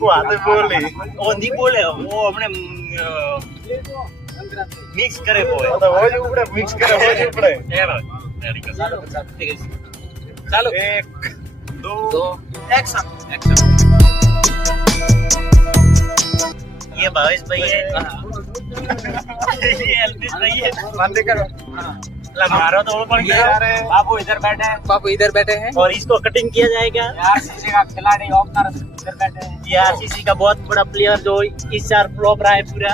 वो आते बोले वो नहीं बोले वो हमने मिक्स करे बोले तो वो जो ऊपर मिक्स करे वो जो ऊपर ચાલો 1 2 एक्शन ये भावेश भाई है ये अल्पेश भाई है बंद करो मारो तो पण बाबू इधर बैठे हैं और इसको कटिंग किया जाएगा आरसीसी का खिलाड़ी ओपनर इधर बैठे हैं ये आरसीसी का बहुत बड़ा प्लेयर जो इस बार फ्लॉप रहा है पूरा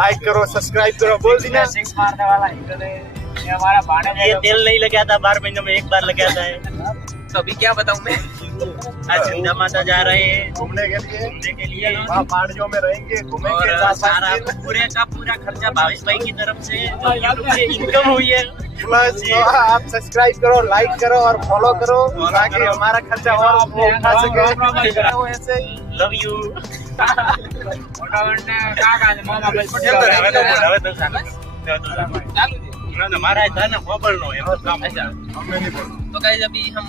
लाइक करो सब्सक्राइब करो बोल दीना सिक्स मारने वाला ये हमारा भाड़े ये तेल नहीं लगाया था 12 महीनों में एक बार लगाया है तो अभी क्या बताऊं मैं आज जिंदा माता जा रहे हैं घूमने के लिए वहाँ वहाँ पहाड़ियों में रहेंगे घूमेंगे और सारा पूरे का पूरा खर्चा भावेश भाई की तरफ से YouTube से इनकम हुई है प्लस आप सब्सक्राइब करो लाइक करो और फॉलो करो ताकि हमारा खर्चा और उठा सके ऐसे लव यू तो गाइस अभी हम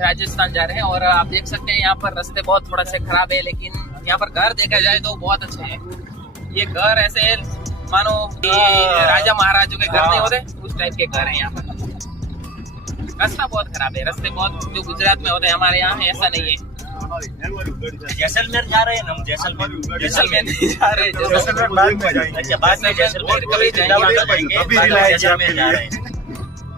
राजस्थान जा रहे हैं और आप देख सकते हैं यहाँ पर रास्ते बहुत थोड़ा से खराब है, लेकिन यहाँ पर घर देखा जाए तो बहुत अच्छे हैं। ये घर ऐसे मानो राजा महाराजों के घर नहीं होते उस टाइप के घर हैं यहाँ पर। रास्ता बहुत खराब है, रास्ते बहुत जो गुजरात में होते हैं हमारे यहाँ है ऐसा नहीं है। जैसलमेर जा रहे हैं हम जैसलमेर नहीं जा रहे, जैसलमेर बाद में जाएंगे अच्छा बाद में जैसलमेर कभी जाएंगे अभी बाद में रिलायंस जैसलमेर जा रहे हैं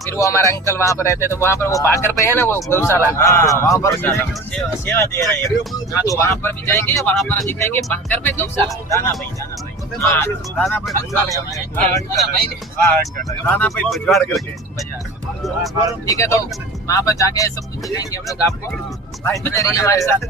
फिर वो हमारा अंकल वहाँ पर रहते तो वहाँ पर वो भाकर पे है ना वो गौशाला, वहाँ पर सेवा दे रहे हैं हाँ तो वहाँ पर भी जाएंगे, वहाँ पर दिखेंगे भाकर पे गौशाला। दाना भाई दाना पे अंकल है हमारे, अंकल भाई ने दाना पे जुगाड़ करके ठीक है तो वहाँ पर जाके सब कुछ दिखाएंगे हम लोग आपको, बने रहिए हमारे साथ।